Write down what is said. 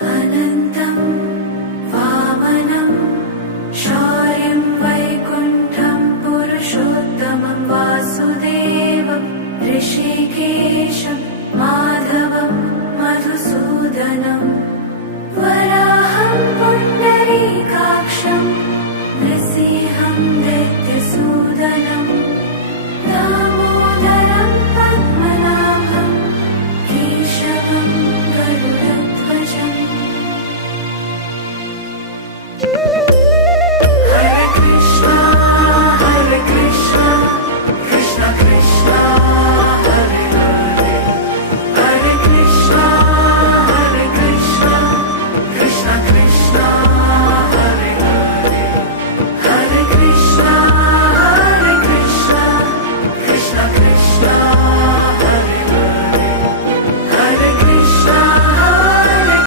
अनन्तं वामनं शौर्यं वैकुण्ठं पुरुषोत्तमं वासुदेवं ऋषिकेशं माधवं मधुसूदनं वराहं पुण्डरीकाक्षं नृसिंहं दैत्यसूदनम्